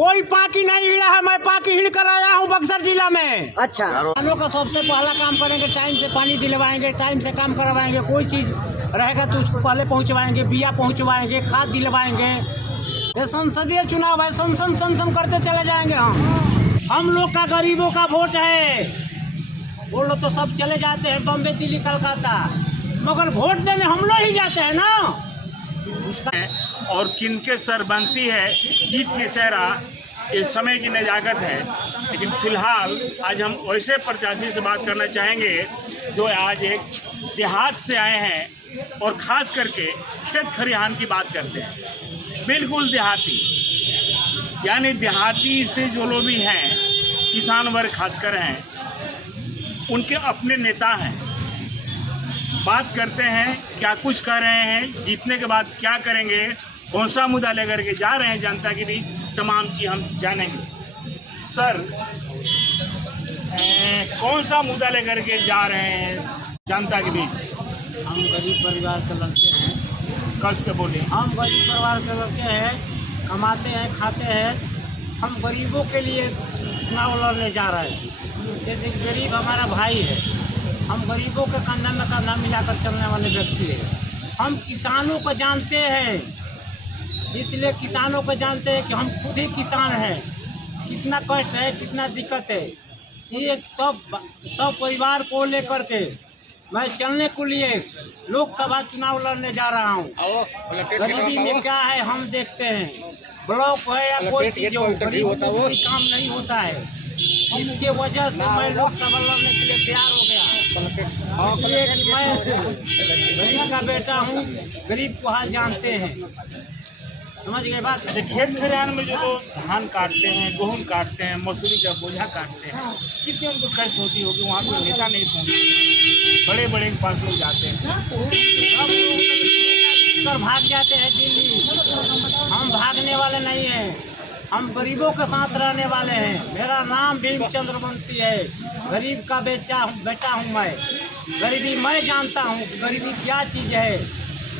कोई पाकी नहीं हिला है। मैं पाकी हिल कर आया हूँ बक्सर जिला में। अच्छा, किसानों का सबसे पहला काम करेंगे, टाइम से पानी दिलवाएंगे, टाइम से काम करवाएंगे। कोई चीज रहेगा तो उसको पहले पहुँचवाएंगे, बिया पहुँचवाएंगे, खाद दिलवाएंगे। ये संसदीय चुनाव है, सन करते चले जाएंगे। हम लोग का गरीबों का वोट है। वो लोग तो सब चले जाते हैं बम्बे, दिल्ली, कलकत्ता, मगर वोट देने हम लोग ही जाते हैं ना। और किनके सर बनती है जीत की सेहरा, इस समय की नजाकत है। लेकिन फिलहाल आज हम वैसे प्रत्याशी से बात करना चाहेंगे जो आज एक देहात से आए हैं और ख़ास करके खेत खलिहान की बात करते हैं। बिल्कुल देहाती, यानी देहाती से जो लोग भी हैं, किसान वर्ग खासकर हैं, उनके अपने नेता हैं। बात करते हैं क्या कुछ कर रहे हैं, जीतने के बाद क्या करेंगे, कौन सा मुद्दा लेकर के जा रहे हैं जनता के बीच, तमाम चीज़ हम जानेंगे। सर, कौन सा मुद्दा लेकर के जा रहे हैं जनता के बीच? हम गरीब परिवार के लड़के हैं। कस के बोले, हम गरीब परिवार के लड़के हैं, कमाते हैं, खाते हैं। हम गरीबों के लिए चुनाव लड़ने जा रहे हैं। जैसे गरीब हमारा भाई है, हम गरीबों के कंधा में कंधा मिलाकर चलने वाले व्यक्ति हैं। हम किसानों को जानते हैं, इसलिए किसानों को जानते हैं कि हम खुद ही किसान हैं। कितना कष्ट है, कितना दिक्कत है, ये सब परिवार को लेकर के मैं चलने के लिए लोकसभा चुनाव लड़ने जा रहा हूँ। गरीबी में क्या है हम देखते हैं। ब्लॉक है या कोई चीज हो, गरीबों को कोई काम नहीं होता है। इसके वजह से मैं लोकसभा लड़ने के लिए तैयार हो गया, इसलिए कि मैं गरीब का बेटा हूँ, गरीब को हाल जानते हैं। समझ गए बात? खेत खलिहान में जो लोग धान काटते हैं, गेहूँ काटते हैं, मसूरी का बोझा काटते हैं, कितनी उनको कष्ट होती होगी। वहाँ कोई नेता नहीं पहुँचते, बड़े बड़े के पास लोग जाते हैं, सब लोग भाग जाते हैं दिल्ली। हम भागने वाले नहीं हैं, हम गरीबों के साथ रहने वाले हैं। मेरा नाम भीमचंद्र बंती है, गरीब का बेटा हूँ मैं। गरीबी मैं जानता हूँ, गरीबी क्या चीज़ है।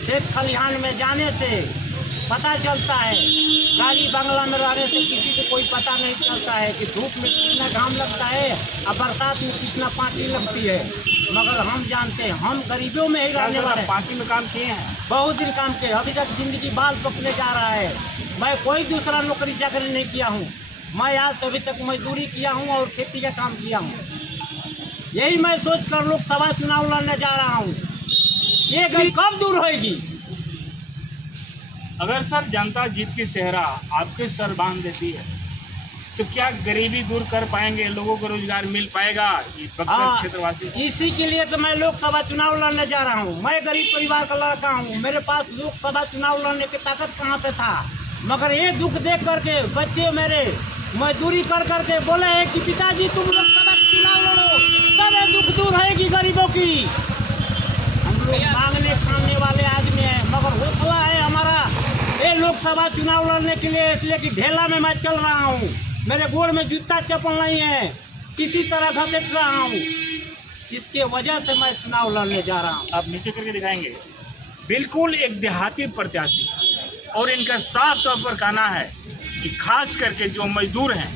खेत खलिहान में जाने से पता चलता है, गाड़ी बंगला में रहने से किसी को कोई पता नहीं चलता है कि धूप में कितना घाम लगता है और बरसात में कितना पानी लगती है। मगर हम जानते हैं, हम गरीबों में ही रहने वाले हैं। पार्टी में काम किए हैं, बहुत दिन काम किए, अभी तक जिंदगी बाल पकने जा रहा है। मैं कोई दूसरा नौकरी चाकरी नहीं किया हूँ। मैं आज से अभी तक मजदूरी किया हूँ और खेती का काम किया हूँ। यही मैं सोचकर लोकसभा चुनाव लड़ने जा रहा हूँ। ये गरीब कब दूर होगी? अगर सर जनता जीत की सेहरा आपके सर बांध देती है तो क्या गरीबी दूर कर पाएंगे, लोगों को रोजगार मिल पाएगा बक्सर क्षेत्रवासी? इसी के लिए तो मैं लोकसभा चुनाव लड़ने जा रहा हूँ। मैं गरीब परिवार का लड़का हूँ, मेरे पास लोकसभा चुनाव लड़ने की ताकत कहाँ से था। मगर ये दुख देख करके बच्चे मेरे मजदूरी कर करके बोले हैं कि पिताजी तुम लोकसभा चुनाव लड़ो, तब ये दुख दूर होगी गरीबों की। हम लोग मांगने खाने वाले आदमी हैं, मगर हौसला है हमारा ये लोकसभा चुनाव लड़ने के लिए, इसलिए कि ढेला में मैं चल रहा हूँ। मेरे गोड़ में जूता चप्पल नहीं है, किसी तरह घसीट रहा हूँ। इसके वजह से मैं चुनाव लड़ने जा रहा हूँ। आप नीचे करके दिखाएंगे। बिल्कुल एक देहाती प्रत्याशी, और इनका साफ तौर पर कहना है कि खास करके जो मजदूर हैं,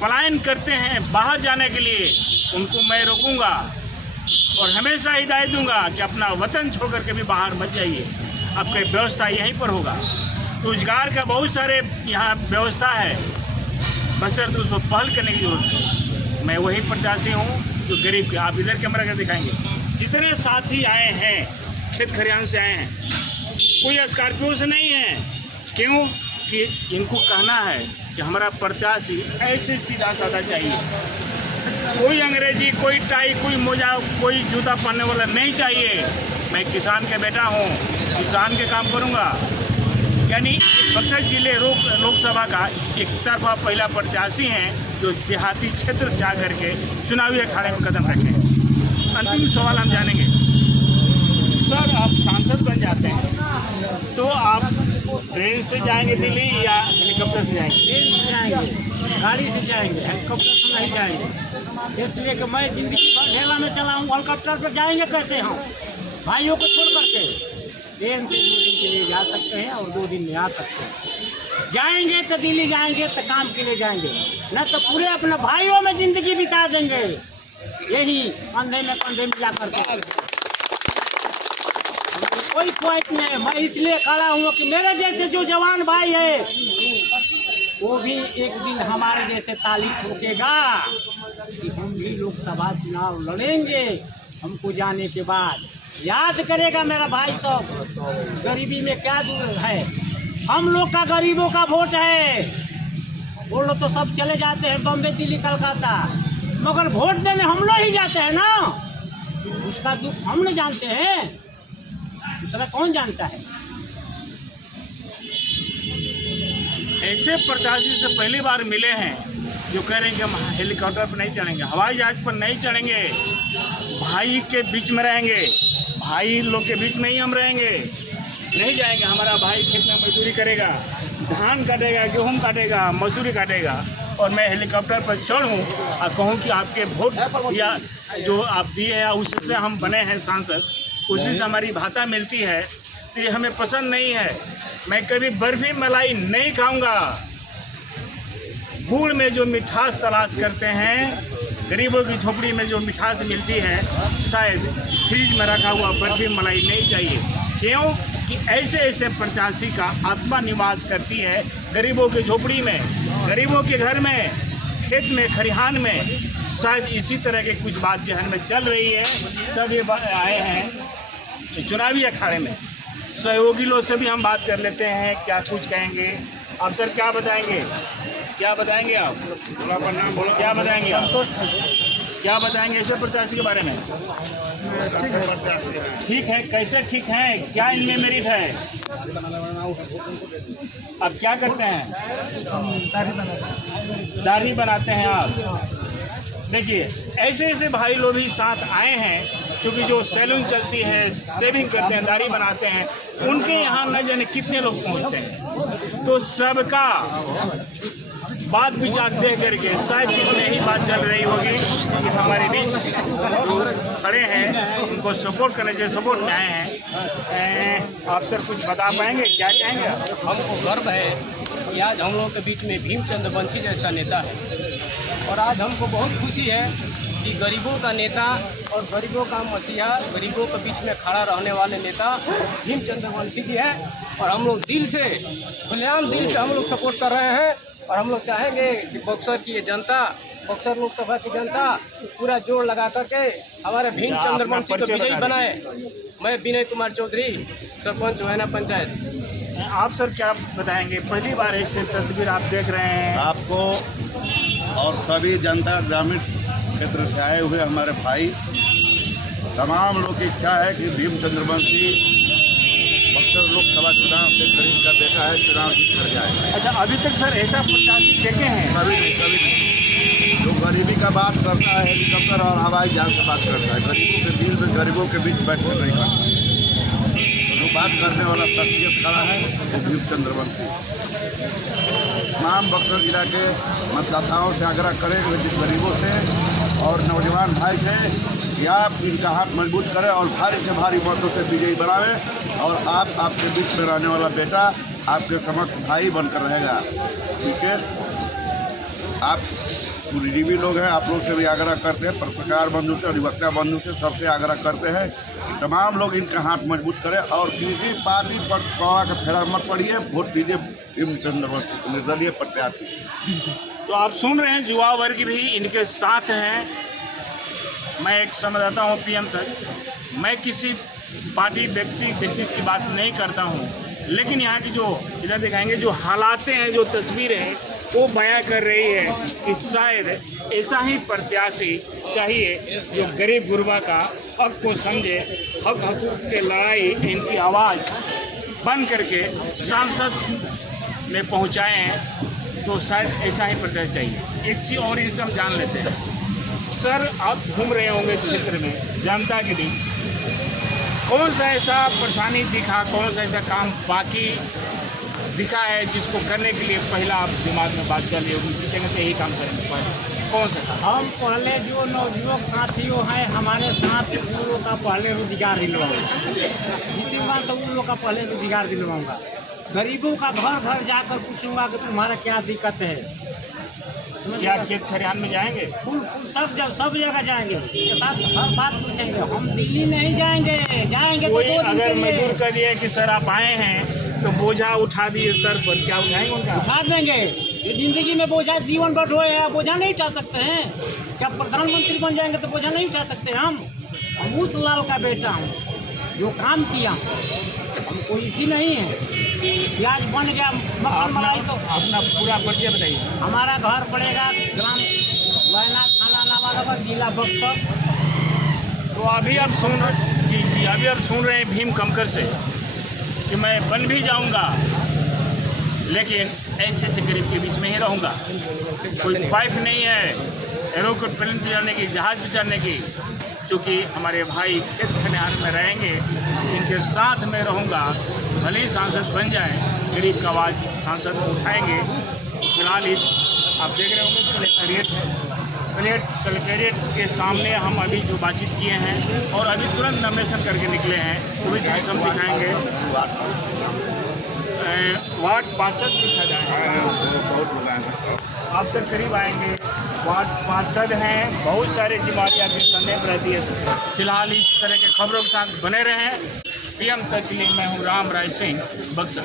पलायन करते हैं बाहर जाने के लिए, उनको मैं रोकूंगा और हमेशा हिदायत दूंगा कि अपना वतन छोड़ करके भी बाहर मत जाइए। आपकी व्यवस्था यहीं पर होगा। रोजगार का बहुत सारे यहाँ व्यवस्था है, बशर्ते उसको पहल करने की जरूरत है। मैं वही प्रत्याशी हूँ जो गरीब के। आप इधर कैमरा कर दिखाएंगे। जितने साथी आए हैं खेत खलिहान से आए हैं, कोई स्कॉर्पियो से नहीं है। क्यों कि इनको कहना है कि हमारा प्रत्याशी ऐसे सीधा साधा चाहिए, कोई अंग्रेजी, कोई टाई, कोई मोजा, कोई जूता पहनने वाला नहीं चाहिए। मैं किसान का बेटा हूँ, किसान के काम करूँगा। यानी बक्सर जिले लोकसभा का एक तरफा पहला प्रत्याशी हैं जो देहाती क्षेत्र से आकर के चुनावी अखाड़े में कदम रखें। अंतिम सवाल हम जानेंगे। सर, आप सांसद बन जाते हैं तो आप ट्रेन से जाएंगे दिल्ली या हेलीकॉप्टर से जाएंगे? ट्रेन से जाएंगे, गाड़ी से जाएंगे, हेलीकॉप्टर से नहीं जाएंगे। इसलिए कि मैं जिंदगी भर ढेला में चला हूँ, हेलीकॉप्टर पर जाएंगे कैसे हम भाइयों को छोड़ करके? ट्रेन से 2 दिन के लिए जा सकते हैं और 2 दिन में आ सकते हैं। जाएंगे तो दिल्ली जाएंगे तो काम के लिए जाएंगे, न तो पूरे अपने भाइयों में जिंदगी बिता देंगे, यही कंधे में कंधे मिला करके। कोई पॉइंट नहीं है, मैं इसलिए खड़ा हूँ कि मेरे जैसे जो जवान भाई है वो भी एक दिन हमारे जैसे ताली ठोकेगा कि हम भी लोकसभा चुनाव लड़ेंगे। हमको जाने के बाद याद करेगा मेरा भाई सब गरीबी में क्या दूर है। हम लोग का गरीबों का वोट है। वो लोग तो सब चले जाते हैं बम्बई, दिल्ली, कलकत्ता, मगर वोट देने हम लोग ही जाते हैं ना। उसका दुख हम नहीं जानते हैं, दूसरा कौन जानता है। ऐसे प्रत्याशी से पहली बार मिले हैं जो कह रहे हैं कि हम हेलीकॉप्टर पर नहीं चढ़ेंगे, हवाई जहाज पर नहीं चढ़ेंगे, भाई के बीच में रहेंगे, भाई लोग के बीच में ही हम रहेंगे, नहीं जाएंगे। हमारा भाई खेत में मजदूरी करेगा, धान काटेगा, गेहूँ काटेगा, मजदूरी काटेगा, और मैं हेलीकॉप्टर पर चढ़ूँ और कहूँ कि आपके वोट या जो आप दिए हैं उससे हम बने हैं सांसद, उसी से हमारी भाता मिलती है, तो ये हमें पसंद नहीं है। मैं कभी बर्फी मलाई नहीं खाऊंगा। गुड़ में जो मिठास तलाश करते हैं, गरीबों की झोपड़ी में जो मिठास मिलती है, शायद फ्रिज में रखा हुआ बर्फी मलाई नहीं चाहिए। क्यों कि ऐसे ऐसे प्रत्याशी का आत्मा निवास करती है गरीबों की झोपड़ी में, गरीबों के घर में, खेत में, खरिहान में। शायद इसी तरह के कुछ बात जहन में चल रही है, तब ये आए हैं चुनावी अखाड़े में। सहयोगी लोग से भी हम बात कर लेते हैं, क्या कुछ कहेंगे। आप सर क्या बताएंगे, क्या बताएंगे आप? क्या बताएंगे आप? क्या बताएंगे ऐसे प्रत्याशी के बारे में? ठीक है, कैसे ठीक है, क्या इनमें मेरिट है? आप क्या करते हैं? दाढ़ी बनाते हैं आप। देखिए, ऐसे ऐसे भाई लोग भी साथ आए हैं, क्योंकि जो सैलून चलती है, शेविंग करते हैं, दाढ़ी बनाते हैं, उनके यहाँ न जाने कितने लोग पहुँचते हैं। तो सबका बात विचार देख करके शायद इतने ही बात चल रही होगी कि हमारे बीच जो खड़े हैं उनको सपोर्ट करने चाहिए, सपोर्ट में आए हैं। आप सर कुछ बता पाएंगे, क्या कहेंगे? हमको गर्व है कि आज हम लोग के बीच में भीमचंद्र बंसी जैसा नेता है, और आज हमको बहुत खुशी है कि गरीबों का नेता और गरीबों का मसीहा, गरीबों के बीच में खड़ा रहने वाले नेता भीमचंद्र बंसी जी है। और हम लोग दिल से, खुलेआम दिल से हम लोग सपोर्ट कर रहे हैं, और हम लोग चाहेंगे कि बक्सर की ये जनता, बक्सर लोकसभा की जनता पूरा जोर लगा करके हमारे भीमचंद्र बंसी को विजयी बनाए। मैं विनय कुमार चौधरी, सरपंच वैना पंचायत। आप सर क्या बताएंगे? पहली बार ऐसे तस्वीर आप देख रहे हैं। आपको और सभी जनता, ग्रामीण क्षेत्र से आए हुए हमारे भाई, तमाम लोग की इच्छा है कि भीमचंद्र बंसी बक्सर लोकसभा चुनाव से गरीब का बेटा है, चुनाव जीत कर जाए। अच्छा, अभी तक सर ऐसा प्रत्याशी देखे हैं? कभी नहीं। जो गरीबी का बात करता है, हेलीकॉप्टर और हवाई जहाज से बात करता है, गरीबों के दिल में, गरीबों के बीच बैठ कर नहीं करता। जो बात करने वाला शख्सियत खड़ा है वो भीमचंद्र बंसी। तमाम बक्सर जिला के मतदाताओं से आग्रह करेंगे, जिस गरीबों से और नौजवान भाई से, कि आप इनका हाथ मजबूत करें और भारी से भारी मतों से विजयी बनावें, और आपके बीच में रहने वाला बेटा आपके समक्ष भाई बनकर रहेगा। ठीक है, आप बुद्धिजीवी लोग हैं, आप लोग से भी आग्रह करते हैं, पत्रकार बंधु से, अधिवक्ता बंधु से, सबसे आग्रह करते हैं, तमाम लोग इनका हाथ मजबूत करें और किसी पार्टी पर कौवा के फेरा मत पड़िए, वोट दीजिए भीमचंद्र बंसी, निर्दलीय प्रत्याशी। तो आप सुन रहे हैं, युवा वर्ग भी इनके साथ हैं। मैं एक संवाददाता हूँ पीएम तक। मैं किसी पार्टी, व्यक्ति बेसिस की बात नहीं करता हूँ, लेकिन यहाँ की जो इधर दिखाएंगे जो हालातें हैं, जो तस्वीरें हैं, वो बयां कर रही है कि शायद ऐसा ही प्रत्याशी चाहिए जो गरीब गुरबा का हक को समझे, हक हकूक़ के लड़ाई इनकी आवाज़ बन करके सांसद में पहुँचाए हैं। तो शायद ऐसा ही प्रत्याशी चाहिए। एक चीज़ और इनसे हम जान लेते हैं। सर, आप घूम रहे होंगे क्षेत्र में जनता के बीच, कौन सा ऐसा परेशानी दिखा, कौन सा ऐसा काम बाकी दिखा है जिसको करने के लिए पहला आप दिमाग में बात कर रही होगी कि यही काम करेंगे? कौन सा काम? हम पहले जो नवयुवक साथियों हैं हमारे साथ, उन लोग का पहले रोजगार दिलवाऊंगा। जीतूंगा तो उन लोग का पहले रोजगार दिलवाऊंगा। गरीबों का घर घर जाकर पूछूंगा कि तुम्हारा क्या दिक्कत है। क्या खेत खलिहान में जाएंगे? फुल सब जगह जाएंगे, उसके साथ हर बात पूछेंगे। हम दिल्ली नहीं जाएंगे, जाएंगे तो कोई 2 दिन अगर के लिए। मजदूर कर दिए कि सर आप आए हैं तो बोझा उठा दिए सर पर, क्या उठाएंगे उनका? उठा देंगे। ये जिंदगी में बोझा जीवन भर ढोए हैं, बोझा नहीं उठा सकते हैं क्या? प्रधानमंत्री बन जाएंगे तो बोझा नहीं उठा सकते हम उस लाल का बेटा हूँ जो काम किया। हम कोई इसी नहीं है कि आज बन गया मकान मलाई। तो अपना पूरा परिचय बताइए। हमारा घर पड़ेगा ग्राम वायनाड, थाना नामानगर, जिला बक्सर। तो अभी आप सुन रहे हैं भीम कमकर से कि मैं बन भी जाऊंगा लेकिन ऐसे गरीब के बीच में ही रहूंगा। कोई ख्वाहिश नहीं है एरोप्लेन पे जाने की, जहाज पे चढ़ने की, क्योंकि हमारे भाई खेत खलिहान में रहेंगे, इनके साथ में रहूंगा। भले ही सांसद बन जाए, गरीब का आवाज़ सांसद उठाएंगे। फिलहाल इस आप देख रहे होंगे कलेक्ट्रेट के सामने हम अभी जो बातचीत किए हैं और अभी तुरंत नॉमिनेशन करके निकले हैं, वो भी दृश्य हम दिखाएंगे। वार्ड पार्षद भी आप सर करीब आएंगे। वार्ड पार्षद हैं, बहुत सारे जिम्मेदारियाँ भी करने पर रहती है। फिलहाल इस तरह के खबरों के साथ बने रहें। PM तक के लिए मैं हूँ राम राय सिंह, बक्सर।